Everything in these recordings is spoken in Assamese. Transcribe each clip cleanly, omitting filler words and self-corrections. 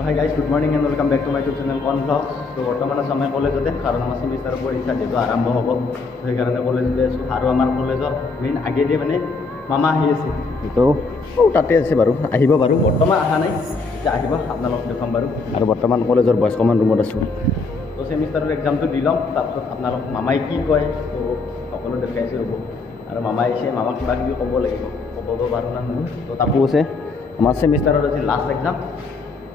Hi guys, good morning and welcome back to my YouTube channel Con Vlogs. So বৰ্তমান আছো আমাৰ কলেজতে কাৰণ আমাৰ সেমিষ্টাৰ পৰীক্ষা যেটো আৰম্ভ হ'ব সেই কাৰণে কলেজতে আছো আৰু আমাৰ কলেজৰ মেইন আগেদি মানে মামা আহি আছে তো তাতে আছে বাৰু আহিব বাৰু বৰ্তমান আহা নাই যে আহিব আপোনালোকক দেখাম বাৰু আৰু বৰ্তমান কলেজৰ বয়স কমন ৰুমত আছো তো সেমিষ্টাৰৰ এক্সামটো দিলাম তাৰপিছত আপোনালোক মামাই কি কয় তো সকলো দেখাইছে হ'ব আৰু মামাই আহিছে মামাক কিবা কিবি ক'ব লাগিব ক'ব পাৰো না তো তাপো আছে আমাৰ সেমিষ্টাৰৰ আজি লাষ্ট এক্সাম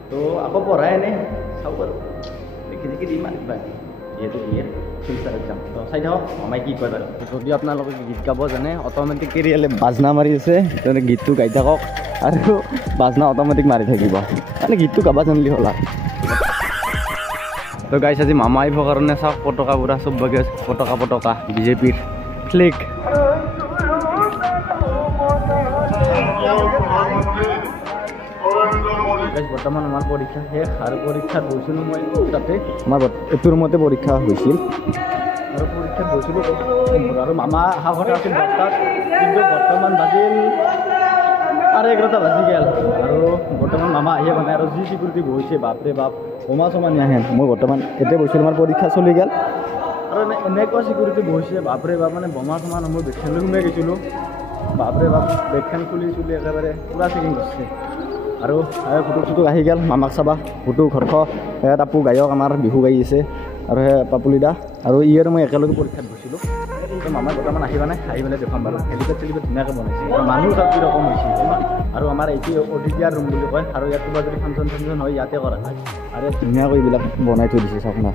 তো আকৌ পঢ়াই নাই চাওঁ বাৰু দেখি দেখি দিম আৰু কিবা যিহেতু দিয়ে ফিউচাৰ এক্সাম তো চাই যাওঁ মামাই কি কয় বাৰু যদি আপোনালোকে গীত গাব জানে অট'মেটিক কেৰিয়ালে বাজনা মাৰি আছে তেনে গীতটো গাই থাকক আৰু বাজনা অট'মেটিক মাৰি থাকিব মানে গীতটো গাব জানিলে হ'ল আৰু তো গাইছ আজি মামা আহিবৰ কাৰণে চাওক পতকাবোৰা চব বাগে পতকা বিজেপিৰ ফ্লেগ বৰ্তমান আমাৰ পৰীক্ষা শেষ আৰু পৰীক্ষাত গৈছিলোঁ মই তাতে আমাৰ এইটো ৰুমতে পৰীক্ষা হৈছিল আৰু পৰীক্ষাত গৈছিলোঁ আৰু মামা অহা কথা আছিল 10টাত কিন্তু বৰ্তমান বাজিল 11:30 বাজি গ'ল আৰু বৰ্তমান মামা আহিয়ে মানে আৰু যি চিকিউৰিটি বহিছে বাপৰে বাপ বোমা চমা নিয়াহেন মই বৰ্তমান এতিয়া গৈছিলোঁ আমাৰ পৰীক্ষা চলি গ'ল আৰু এনেকুৱা চিকিউৰিটি বহিছে বাপৰে বাপ মানে বোমা চমা মই বেগখনলৈ সোমাই গৈছিলোঁ বাপৰে বাপ বেগখন খুলি একেবাৰে পূৰা চেকিং কৰিছে আৰু ফটো চটো আহি গ'ল মামাক চাবা ফটো ঘৰখ তাপু গায়ক আমাৰ বিহু গাই আছে আৰু পাপুলিদা আৰু আৰু মই একেলগে পৰীক্ষাত গৈছিলোঁ তো মামাই বৰ্তমান আহিবা নাই আহি পেলাই দেখাম বাৰু হেলিপেড চেলিপেড ধুনীয়াকৈ বনাইছে আৰু মানুহ তাত কম হৈছে আৰু আমাৰ এইটো অডিটিয়াৰ ৰুম বুলি কয় আৰু ইয়াত কিবা যদি ফাংচন হয় ইয়াতে কৰা হয় আৰু ইয়াত ধুনীয়াকৈ এইবিলাক বনাই থৈ দিছে চাওক না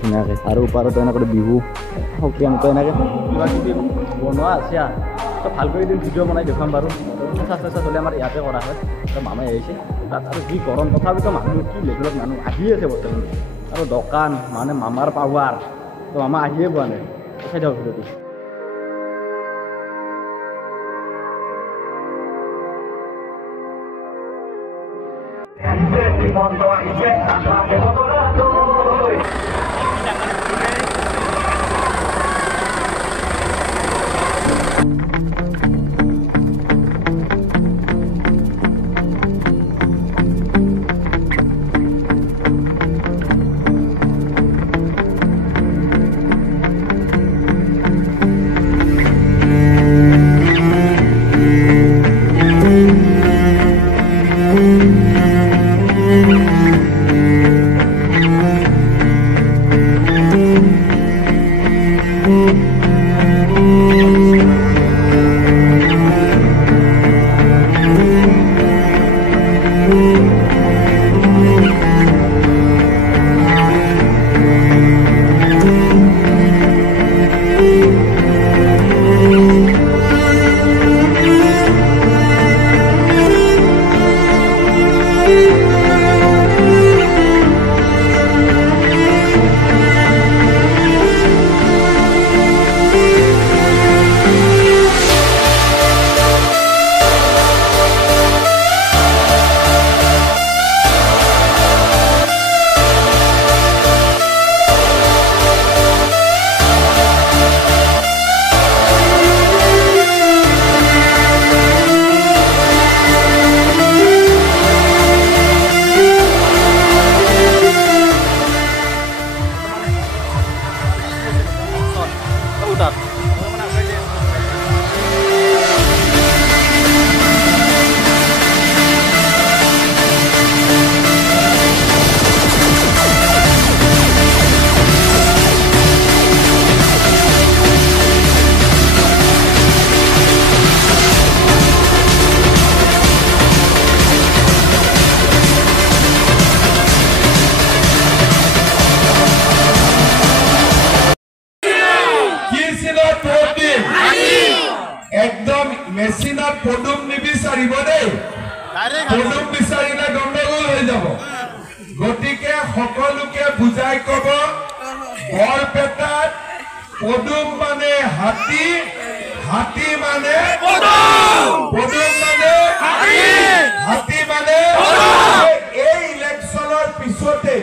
ধুনীয়াকৈ আৰু ওপৰত এনেকৈ বিহু সক্ৰিয়ানটো এনেকৈ কিবা কিবি বনোৱা আছে তো ভালকৈ এদিন ভিডিঅ' বনাই দেখুৱাম বাৰু চেষ্টা চলি আমাৰ ইয়াতে কৰা হয় তো মামাই আহিছে তাত আৰু যি গৰম তথাপিতো মানুহ কি লেভেলত মানুহ আহি আছে বৰ্তমান আৰু দোকান মানে মামাৰ পাৱাৰ তো মামা আহিয়ে পোৱা নাই চাই দিয়ক ভিডিঅ'টো একদম মেচিনত পদুম নিবিচাৰিব দেই পদুম বিচাৰিলে গণ্ডগোল হৈ যাব গতিকে সকলোকে বুজাই ক'ব বৰপেটাত পদুম মানে হাতী হাতী মানে পদুম মানে হাতী মানে এই ইলেকশ্যনৰ পিছতে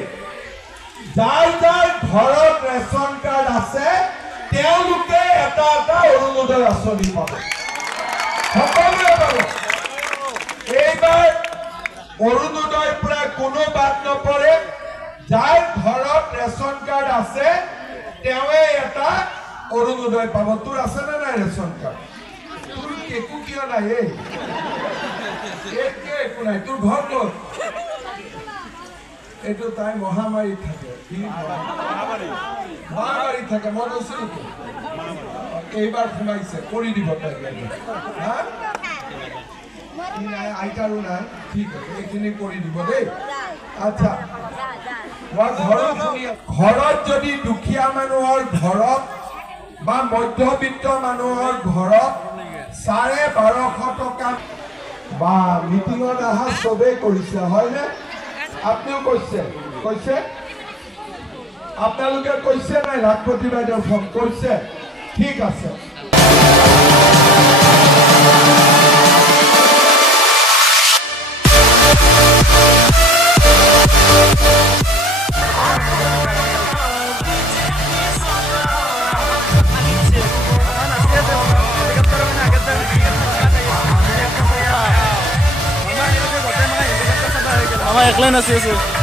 যাৰ যাৰ ঘৰত ৰেচন কাৰ্ড আছে তেওঁলোকে এটা এটা অৰুণোদয় আঁচনি পাব সকলোৱে পাব এইবাৰ অৰুণোদয় প্ৰায় কোনো বাদ নপৰে যাৰ ঘৰত ৰেচন কাৰ্ড আছে তেওঁৱে এটা অৰুণোদয় পাব তোৰ আছে নে নাই ৰেচন কাৰ্ড তোৰ একো কিয় নাই একো নাই তোৰ ঘৰ ক'ত এইটো তাই মহামাৰীত থাকে মহামাৰীত থাকে মই কৈছো নেকি এইবাৰ সোমাইছে কৰি দিব তাইক নাই আইতাৰো নাই ঠিক আছে এইখিনি কৰি দিব দেই আচ্ছা মই ঘৰত যদি দুখীয়া মানুহৰ ঘৰত বা মধ্যবিত্ত মানুহৰ ঘৰত 1250 টকা বা মিটিঙত অহা চবেই কৰিছে হয়নে আপুনিও কৈছে আপোনালোকে কৈছে নাই লাখপতি বাইদেউ ফোন কৰিছে ঠিক আছে Mama eklen así eso.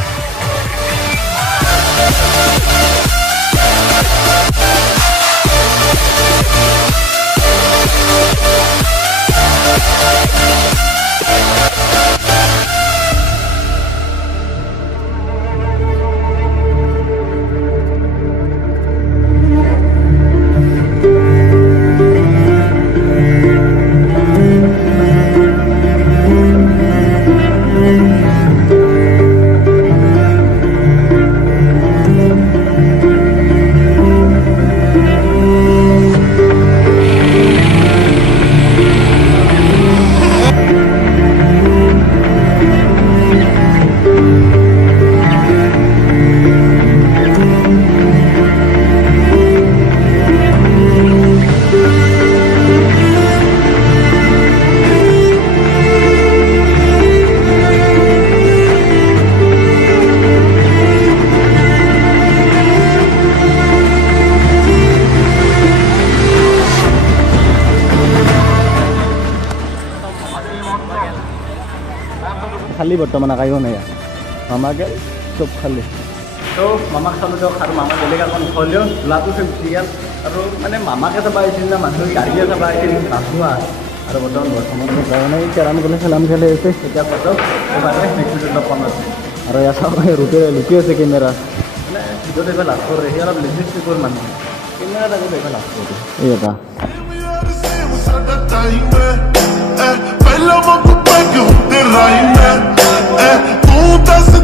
খালি বৰ্তমান আকাইও নাই মামাকে চব খালি তো মামাক চালোঁ দিয়ক আৰু মামা বেলেগ এখন হ'লেও ল'ৰাটো চব উঠি গ'ল আৰু মানে মামাকে চাব আহিছিল না মানুহে গাড়ীয়ে চাব আহিছিল নাচোৱা আৰু বৰ্তমান কাৰণে কেৰাম খেলে চেলাম খেলি আছে এতিয়া ফটো এবাৰে নেক্সট ভিডিঅ'ত লগ পাম আৰু ইয়াত চাব লুকি আছে কেমেৰা মানে ভিডিঅ'ত এইবাৰ লাভ কৰে সি অলপ লিপষ্টিকৰ মানুহ কেমেৰাত আগত এইবাৰ লাভ কৰে এই এটা ਪਹਿਲਾਂ ਵਾਂਗੂ ਪੈਗ ਹੁੰਦੇ ਰਾਈ ਮੈਂ ਤੂੰ ਦੱਸ